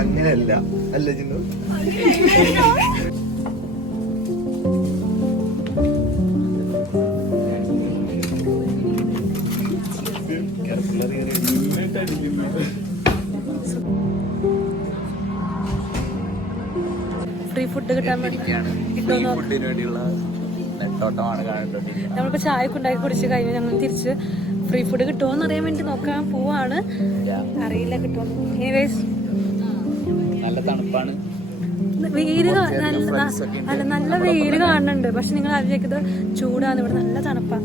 അങ്ങനെയല്ല അല്ല Chinnu. Free food കിട്ടാൻ വേണ്ടി നമ്മളിപ്പോ ചായ ഒക്കെ ഉണ്ടാക്കി കുടിച്ച് കഴിഞ്ഞ് ഞങ്ങൾ തിരിച്ച് ഫ്രീ ഫുഡ് കിട്ടുമോന്ന് അറിയാൻ വേണ്ടി നോക്കാൻ പോവാണ്. അറിയില്ല കിട്ടുമോ. എനിവേസ് നല്ല തണുപ്പാണ്, വെയില് അല്ല നല്ല വെയില് കാണുന്നുണ്ട്. പക്ഷെ നിങ്ങൾ ആലോചിക്കുന്നത് ചൂടാണ്, ഇവിടെ നല്ല തണുപ്പാ.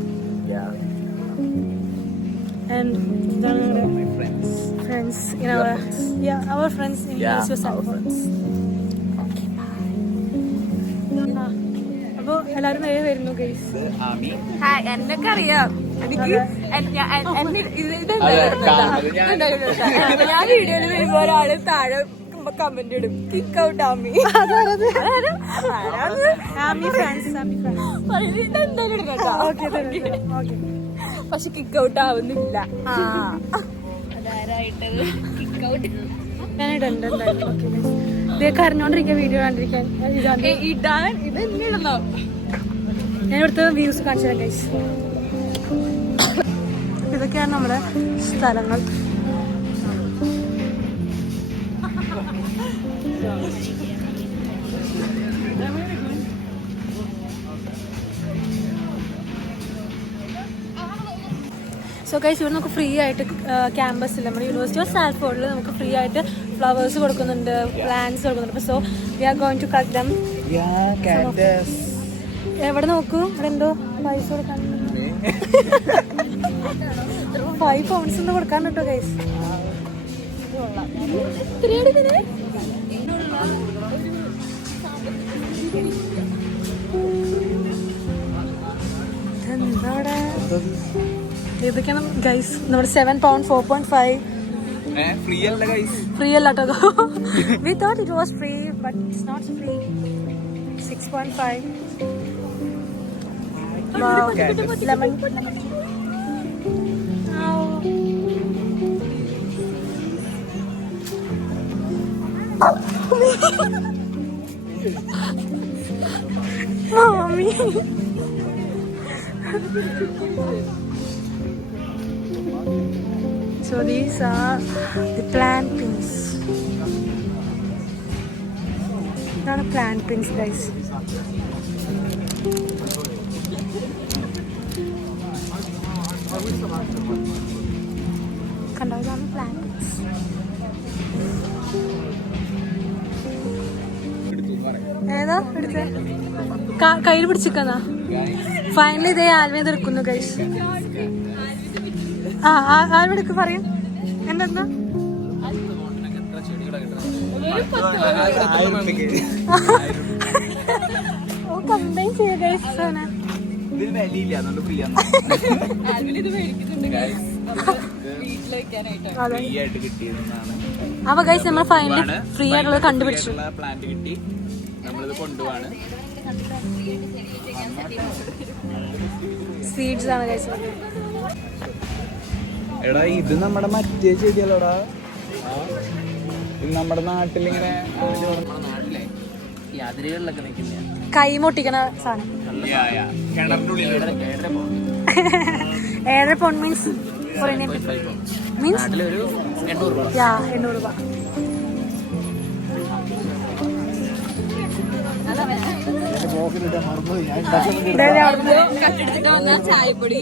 അപ്പൊ എല്ലാരും നേരെ വരുന്നു ഗൈസ്. എന്നൊക്കെ അറിയാം. ഞാൻ വീഡിയോയിൽ വരുമ്പോ ഒരാള് താഴെ കമന്റ് ഇടും കിക്ക് ഔട്ട് ആമി. പക്ഷെ കിക്ക് ഔട്ട് ആവുന്നില്ല. ഞാനിടുണ്ട് ഇതേ കരഞ്ഞോണ്ടിരിക്കാൻ വീഡിയോ കണ്ടിരിക്കാൻ ഇടാൻ ഇത് ഇടണോ. ഞാൻ ഇവിടുത്തെ വ്യൂസ് കാണിച്ചു തരാം ഗൈസ്. ഇതൊക്കെയാണ് നമ്മുടെ സ്ഥലങ്ങൾ. സോ ഗൈസ് ഇവിടെ നമുക്ക് ഫ്രീ ആയിട്ട് ക്യാമ്പസിൽ നമ്മുടെ യൂണിവേഴ്സിറ്റി ഓഫ് സാൽഫോർഡിൽ നമുക്ക് ഫ്രീ ആയിട്ട് ഫ്ലവേഴ്സ് കൊടുക്കുന്നുണ്ട്, പ്ലാന്റ്സ് കൊടുക്കുന്നുണ്ട്. So we are going to collect them. എവിടെ നോക്കൂ, ഇവിടെ എന്തോ പൈസ കൊടുക്കാൻ 5 pounds ഒന്ന് കൊടുക്കാൻ കേട്ടോ ഗൈസ്. എന്താ ഇതൊക്കെയാണ് ഗൈസ് നമ്മുടെ 7 pound 4.5. ഫ്രീ അല്ല കേട്ടോ. We thought it was free but it's not free. 6.5. Wow. Lemon. Mommy. So these are the plantings. Not a plantings, guys. കണ്ടോ, ഇതാണ് പ്ലാന്റ്സ്. ഏതാ എടുത്തേ? കയ്യിൽ പിടിച്ചിക്കാ. ഫൈനലി ഇതേ ആൽമേത് എടുക്കുന്നു ഗൈസ്. ആൽമെടുക്ക് പറയും എന്തെന്നാ കമ്പൈൻ ചെയ്യാ ഗൈസ്. അപ്പൊ ഗൈസ് നമ്മൾ ഫൈനലി ഫ്രീ ആയിട്ടുള്ളത് കണ്ടുപിടിച്ചു. പ്ലാന്റ് കിട്ടി, നമ്മളിത് കൊണ്ടുപോവാണ്. സീഡ്സ് ആണ് ഗൈസ്. എടാ ഇത് നമ്മുടെ മറ്റേ ചെടിയല്ലോടാ, നമ്മുടെ നാട്ടിലിങ്ങനെ കൈമൊട്ടിക്കണ സാധനം. ഏഴര പൗണ്ട് മീൻസ് 800 രൂപ. ചായപ്പൊടി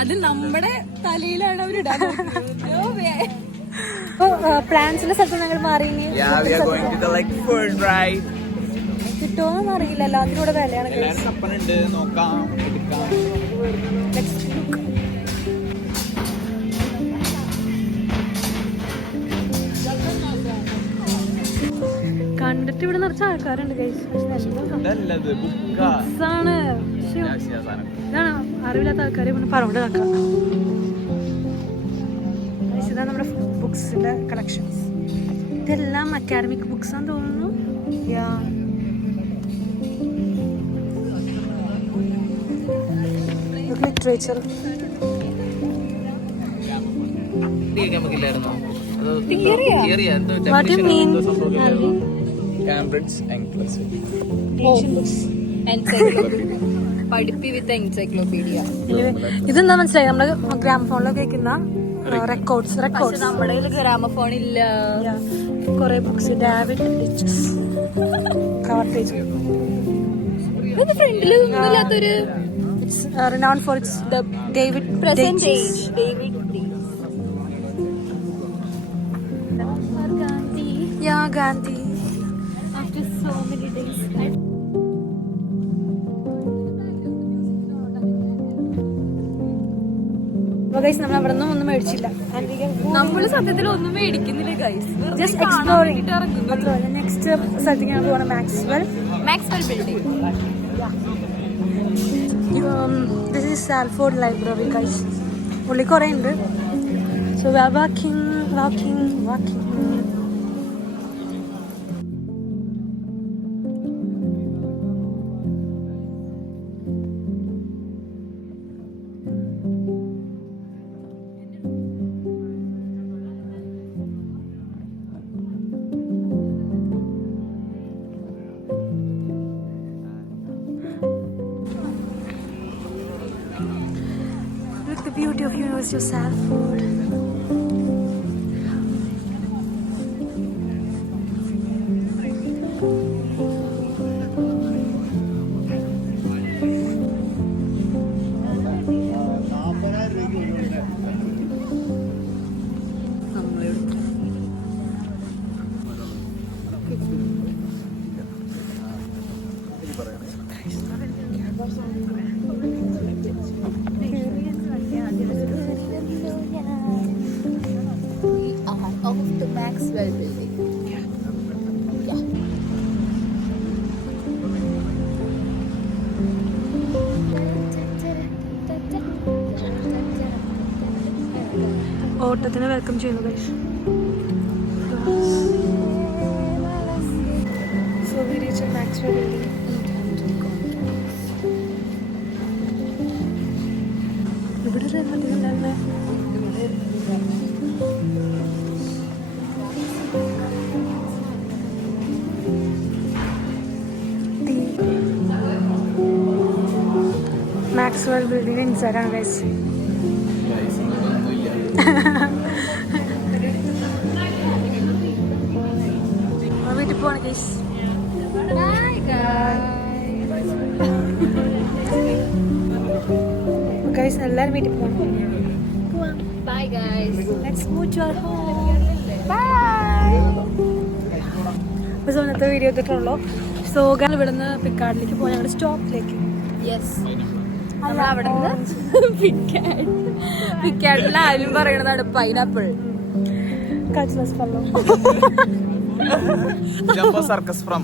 അത് നമ്മുടെ തലയിലാണ് അവരിടാൻ. കിട്ടുമോന്നൊന്നും അറിയില്ല. എല്ലാത്തിനും ഇവിടെ വിലയാണ്. എല്ലാവരും കപ്പനുണ്ട്, നോക്കാം, എടുക്കാം. കണ്ടിട്ട് ഇവിടെ നിറച്ച ആൾക്കാരുണ്ട് ഗൈസ്. ഇതല്ലത് ബുക്കാ. ഇതാണ് അറിവില്ലാത്ത ആൾക്കാരെ പറഞ്ഞോണ്ട് നടക്കാം. ഇതാണ് നമ്മുടെ ബുക്സിന്റെ കളക്ഷൻസ്. ഇതെല്ലാം അക്കാഡമിക് ബുക്സ് ആണെന്ന് തോന്നുന്നു. Literature. What do you mean? Cambridge Encyclopedia. പഠിപ്പി വിത്ത് എൻസൈക്ലോപീഡിയ. ഇതെന്താ മനസ്സിലായി? നമ്മള് ഗ്രാമഫോണിലൊക്കെ കേൾക്കുന്ന റെക്കോർഡ്സ്. നമ്മുടെ ഗ്രാമഫോൺ ഇല്ല. കുറെ books. David Riches cover page. ഫ്രണ്ടിലൊന്നുമില്ലാത്തൊരു renowned for its the David present Dates. age. David Gandhi. Yeah, Gandhi. After so many days. Guys നമ്മൾ അവിടെ നിന്നും ഒന്നും മേടിച്ചില്ല. നമ്മള് സത്യത്തിൽ ഒന്നും മേടിക്കുന്നില്ല ഗൈസ്. Just exploring. നെക്സ്റ്റ് സ്ഥലത്തേക്കാണ് പോകുന്നത്. Maxwell building. This is Salford Library guys. ഉള്ളിൽ കുറേ ഉണ്ട്. So we are walking. Look the beauty of University of Salford. Of the Maxwell building. ഓട്ടത്തിന് വെൽക്കം ചെയ്യുന്നു guys. So we reach Maxwell building. ഇവിടെ ഉണ്ടായിരുന്നേ. Maxwell building inside ആണ് guys. വീട്ടിൽ പോവാണ് guys. Guys എല്ലാവരും വീട്ടിൽ പോവാണ്. Bye guys. Let's move to our home. Bye. അപ്പോൾ ഇന്നത്തെ വീഡിയോ ഇട്ടിട്ടുള്ളൂ. സോ ഞാൻ ഇവിടുന്ന് പിക്കാർഡിലേക്ക് പോകാൻ ഞങ്ങളുടെ സ്റ്റോപ്പിലേക്ക്. Yes. നമ്മൾ അവിടെ പിക്കാഡിൽ ആരും പറയണതാണ് പൈനാപ്പിൾ. കൾച്ചറൽ സ്ഥലം. Jumbo circus from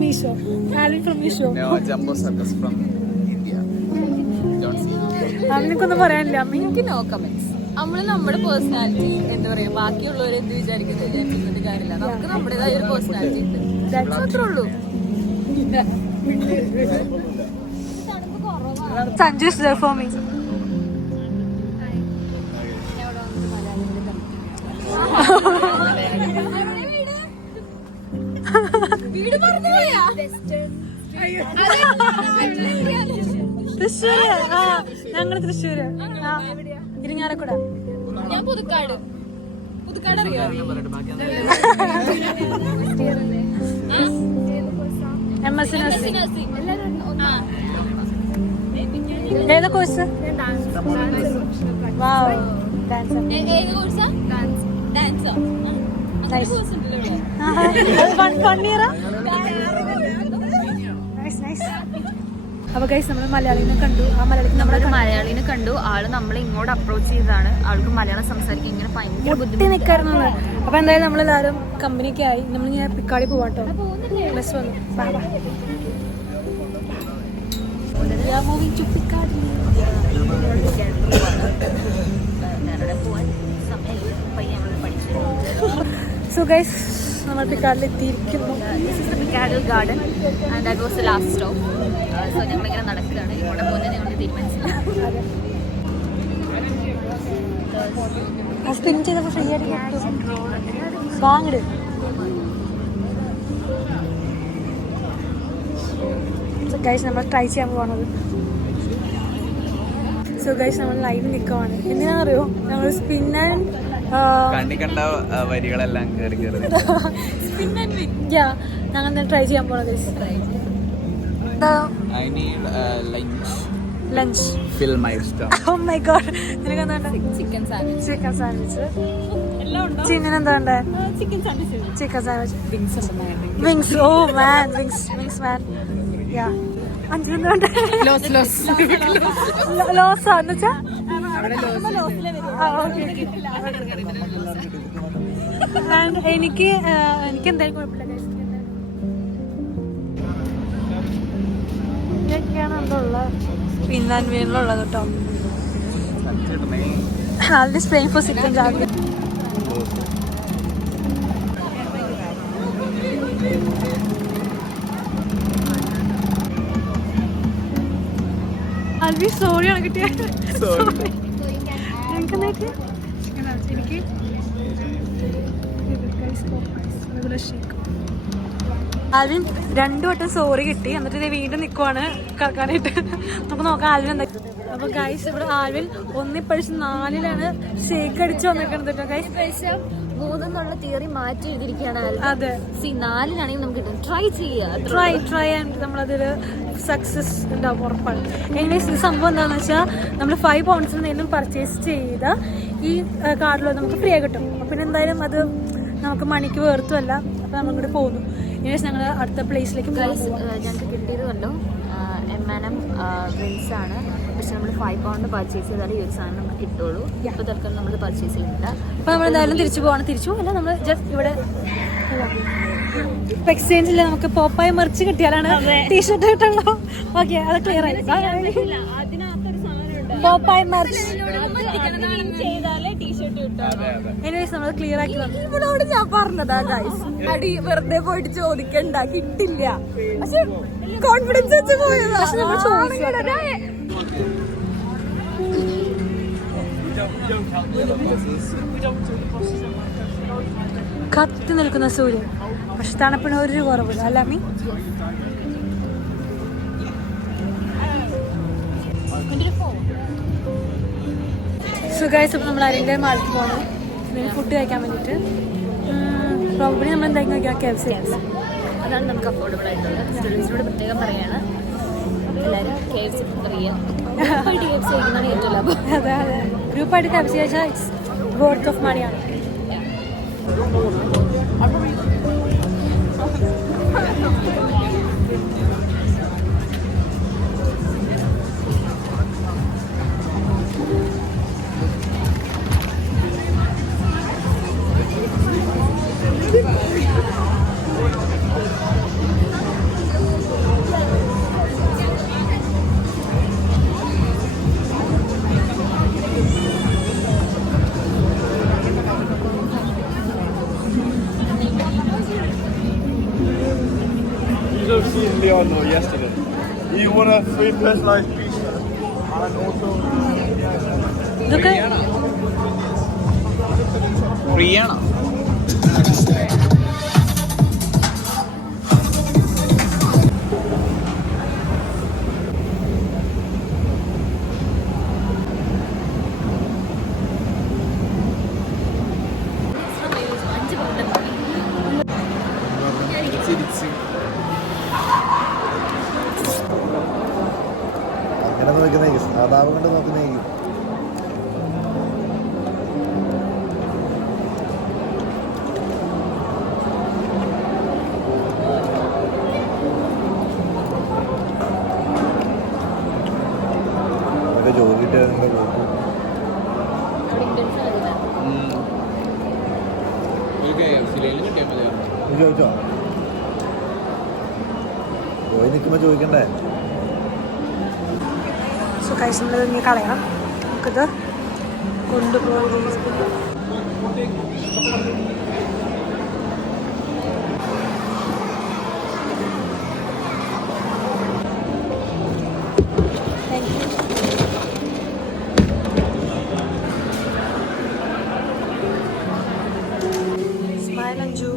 Misho. Alvin from Misho. No, Jumbo circus from India. Don't see. അവനൊക്കൊന്നും പറയാനില്ല. എനിക്ക് നോ കമന്റ്സ്. നമ്മള് നമ്മുടെ പേഴ്സണാലിറ്റി എന്താ പറയാ, ബാക്കിയുള്ളവർ എന്ത് വിചാരിക്കുന്നത് എന്നിട്ട് കാര്യമില്ല. നമുക്ക് നമ്മുടേതായ ഒരു പേഴ്സണാലിറ്റി ഉണ്ട്. അത്രേ ഉള്ളൂ. Sanju is there for me. വീട് മറന്നുപോയാ? തൃശ്ശൂര്. ഞങ്ങള് തൃശ്ശൂര്. ഇരിങ്ങാലക്കുട. ഞാൻ പുതുക്കാട് അറിയോ? MS nursing. ഏതാ കോഴ്സ്? വാവ്, ഡാൻസ്. ഏത് കോഴ്സാ? ഡാൻസോ? Nice. 1 year. അപ്പോൾ ഗൈസ് നമ്മൾ മലയാളീനെ കണ്ടു. ആ മലയാളത്തിൽ നമ്മളൊരു മലയാളീനെ കണ്ടു. ആള് നമ്മളെ ഇങ്ങോട്ട് അപ്രോച്ച് ചെയ്തതാണ്. ആൾക്ക് മലയാളം സംസാരിക്കാൻ ഇങ്ങനെ ഭയങ്കര മുട്ടി നിൽക്കായിരുന്നു. അപ്പോൾ എന്തായാലും നമ്മളെല്ലാവരും കമ്പനിയൊക്കെ ആയി. നമ്മൾ ഞാൻ പിക്കാടി പോവാട്ടോ. ബസ് വന്നു. Moving to Piccadilly. So guys നമ്മൾ പിക്കാടിൽ എത്തിയിരിക്കുന്നു. Piccadilly garden and that was the last stop. So ഞങ്ങളിങ്ങനെ നടക്കുകയാണ്. ഇങ്ങോട്ട് പോകുന്നത് ഞങ്ങൾ തീരുമാനിച്ചില്ല. സ്പിൻ ചെയ്തപ്പോൾ ഫ്രീ ആയിട്ട് കിട്ടും. വാങ്ങിട്. സോ ഗൈസ് നമ്മൾ ട്രൈ ചെയ്യാൻ പോകണത്. സോ ഗൈസ് നമ്മൾ ലൈനിൽ നിൽക്കുവാണ്. എന്തിനാണെന്നറിയോ? നമ്മൾ സ്പിൻ ആൻഡ് കണ്ണി കണ്ട വരികളെല്ലാം കയറി ഞങ്ങൾ ട്രൈ ചെയ്യാൻ പോണത്. Lunch. Fill my stomach. Oh my god. നിനക്ക് എന്താ ചിക്കൻ സാൻഡ്വിച്ച്. Chicken sandwich. ചിന്നിന് എന്താ ഉണ്ട്? Chicken sandwich. Wings. Oh man, wings man. Yeah. അഞ്ചിനെന്താ ലോസ് എന്ന് വെച്ചാ എനിക്ക് എന്തായാലും കുഴപ്പമില്ല. ഇതൊക്കെയാണ് എന്താ ഉള്ളത്. പിന്നാൻ വീണിലുള്ളത് കേട്ടോ. ആൾറെഡി സ്പ്രേയിങ് ഫോർ സിക്കൻ ജാഗ്രി. ആൽവി സോറിയാണ് കിട്ടിയത്. എനിക്ക് ആൽവിൻ 2 വട്ടം സോറി കിട്ടി. എന്നിട്ട് ഇത് വീണ്ടും നിൽക്കുവാണ് കറക്കാനായിട്ട്. നമുക്ക് നോക്കാം ആൽവിൻ എന്താ. അപ്പൊ ഗൈസ് ഇവിടെ ആൽവിൻ 1/4 ഷേക്ക് അടിച്ച് വന്നിരിക്കുന്നത് കേട്ടോ ഗൈസ്. 3 തിയറി മാറ്റി എഴുതിയിരിക്കുകയാണ്. അതെ, 4 നമുക്ക് ട്രൈ ചെയ്യാം. ട്രൈ ആൻഡ് നമ്മളതിൽ സക്സസ് ഉണ്ടാവും ഉറപ്പാണ്. ഇംഗ്ലീഷ് ഇത് സംഭവം എന്താണെന്ന് വെച്ചാൽ നമ്മൾ 5 pounds നിന്നും പർച്ചേസ് ചെയ്ത ഈ കാർഡിൽ നമുക്ക് ഫ്രീ ആയി കിട്ടും. പിന്നെ എന്തായാലും അത് നമുക്ക് മണിക്ക് വേർത്തുമല്ല. അപ്പോൾ നമ്മളിവിടെ പോകുന്നു. ഇനി ഞങ്ങൾ അടുത്ത പ്ലേസിലേക്ക് ഞങ്ങൾക്ക് കിട്ടിയത് കണ്ടോ, M&M വിൻസ് ആണ്. പക്ഷെ നമ്മൾ 5 pound പർച്ചേസ് ചെയ്താൽ ഈ ഒരു സാധനം നമുക്ക് കിട്ടുള്ളൂ. ഇപ്പോൾ തൽക്കാലം നമ്മൾ പർച്ചേസ് ചെയ്തില്ല. അപ്പോൾ നമ്മൾ എന്തായാലും തിരിച്ചു പോകല്ല, നമ്മൾ ജസ്റ്റ് ഇവിടെ എക്സ്ചേഞ്ചിൽ നമുക്ക് പോപ്പായ മെർച്ച് കിട്ടിയാലാണ് ടീഷർട്ട് കിട്ടുള്ളൂ. ഓക്കെ, അത് ക്ലിയർ ആയി. പോപ്പായ മെർച്ച് നമ്മൾ ക്ലിയർ ആക്കി വന്നു. ഇവളോട് ഞാൻ പറഞ്ഞതാ ഗൈസ്, അടി വെറുതെ പോയിട്ട് ചോദിക്കണ്ട, കിട്ടില്ല. പക്ഷെ കോൺഫിഡൻസ് വെച്ച് പോയതാ. പക്ഷെ നമ്മൾ ചോദിച്ചു. കത്തി നിൽക്കുന്ന സൂര്യൻ, പക്ഷെ തണുപ്പിന് ഒരു കുറവില്ല അല്ല മീ. സുഖമായിട്ട് നമ്മൾ അരിൻ്റെ മാളിൽ പോകണം ഫുഡ് കഴിക്കാൻ വേണ്ടിയിട്ട്. പ്രോബ്ലി നമ്മൾ എന്തായാലും കഴിക്കാം KFC. അതാണ് നമുക്ക് അഫോർഡബിൾ ആയിട്ടുള്ളത്. സ്റ്റുഡൻസിനോട് പ്രത്യേകം പറയാണ്, എല്ലാവരും KFC പ്രിഫർ ചെയ്യാം. KFC കഴിക്കുന്നതാണ് ഏറ്റവും ലാഭം. അതെ, ഗ്രൂപ്പായിട്ട് KFC കഴിച്ചാൽ ഇറ്റ്സ് വർത്ത് ഓഫ് മണിയാണ്. You've seen Leon yesterday. You want a free personalized t-shirt and also ഇതൊക്കെ ഫ്രീ ആണോ? അങ്ങനെ നോക്കുന്നേക്കും സാധാരണ കൊണ്ട് നോക്കുന്നേക്കും. ജോലി കിട്ടിയാൽ നിങ്ങളുടെ പോകും. നീ ചോദിച്ചോ? പോയി നിൽക്കുമ്പോൾ ചോദിക്കണ്ടേ? സോ ഗൈസ് നമ്മളിത് ഇനി കളയണം. നമുക്കിത് കൊണ്ടുപോയി സ്മൈൽ അഞ്ജു.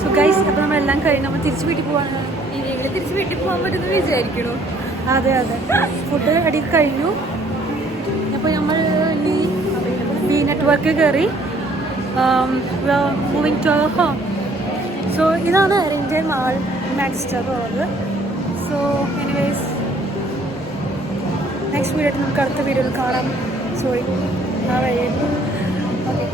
സോ ഗൈസ് അപ്പോൾ നമ്മളെല്ലാം കഴിഞ്ഞ് നമ്മൾ തിരിച്ച് വീട്ടിൽ പോവാണ്. ഇനിയെങ്കിലും തിരിച്ച് വീട്ടിൽ പോകാൻ പറ്റുമെന്ന് വിചാരിക്കണു. അതെ അതെ, ഫുഡ് അടി കഴിഞ്ഞു. അപ്പോൾ നമ്മൾ ഇനി ബി നെറ്റ്വർക്ക് കയറി moving to our home. So ഇതാണ് എറിഞ്ചെ മാൾ മാക്സ്റ്റർ ഉള്ളത്. സോ എനിവേസ് നെക്സ്റ്റ് വീഡിയോ നമുക്ക് അടുത്ത വീഡിയോയിൽ കാണാം. സോറി ആ വഴിയായിരുന്നു. Okay.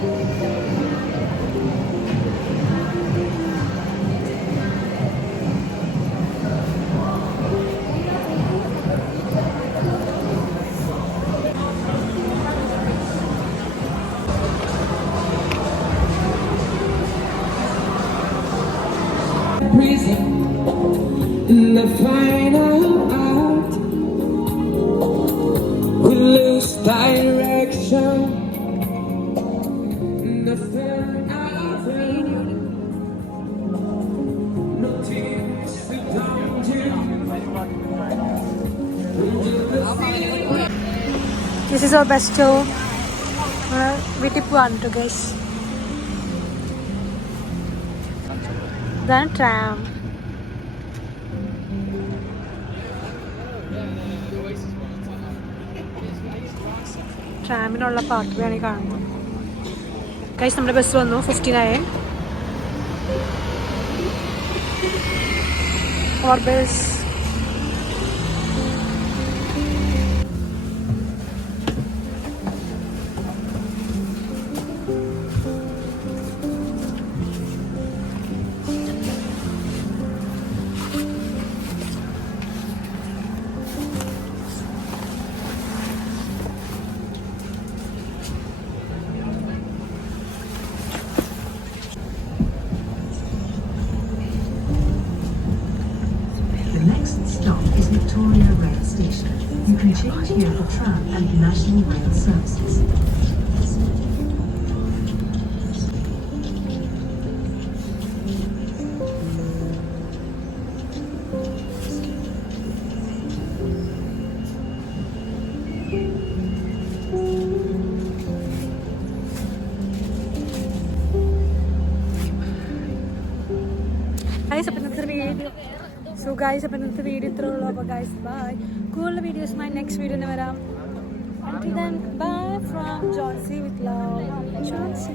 Prison in the final act, we lose direction in the film out there. No tears to down to. This is our best show. വീട്ടിൽ പോവാണ് കേട്ടോ ഗൈസ്. ഇതാണ് ട്രാം. ട്രാമിനുള്ള പാർട്ട് വേണേ കാണുന്നത് ഗൈസ്. നമ്മുടെ ബസ് വന്നു 59 और बस The next stop is Victoria Rail Station. You can change here for tram and national rail services. Guys അപ്പം ഇന്നത്തെ വീഡിയോ അപ്പം ഇന്നത്തെ വീഡിയോ ഇത്രേ ഉള്ളൂ. അപ്പോൾ ഗൈസ് ബൈ. കൂടുതൽ വീഡിയോസുമായി നെക്സ്റ്റ് വീഡിയോന് വരാം. Until then, bye from Johnsy with love. Johnsy.